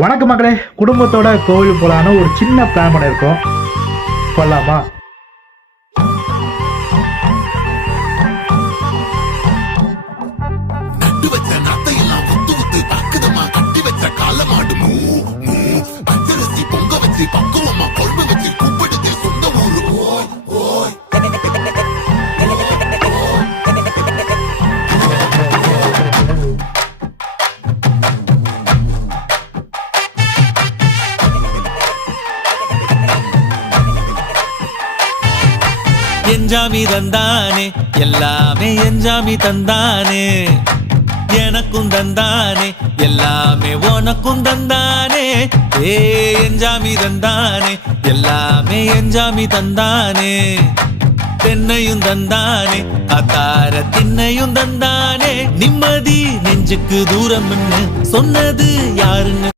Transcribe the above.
வணக்க மக்களே, குடும்பத்தோட கோவில் போலான்னு ஒரு சின்ன பிளான் பண்ணியிருக்கோம். போலாமா? நட்டு வச்ச நத்தையெல்லாம் குத்து குத்து தாக்குதமா கட்டி வச்ச காலமாடு பச்சரிசி பொங்க வச்சு பக்குவமா கொழும்பு வச்சு கூப்பிடுது சொந்த ஊரு. ஓய் ஓய் என்ஜாமி தந்தானே, எல்லாமே என்ஜாமி தந்தானே, எனக்கும் தந்தானே, எல்லாமே உனக்கும் தந்தானே. ஏ என்ஜாமி தந்தானே, எல்லாமே என்ஜாமி தந்தானே, தென்னையும் தந்தானே, அத்தார திண்ணையும் தந்தானே. நிம்மதி நெஞ்சுக்கு தூரம்னு சொன்னது யாருன்னு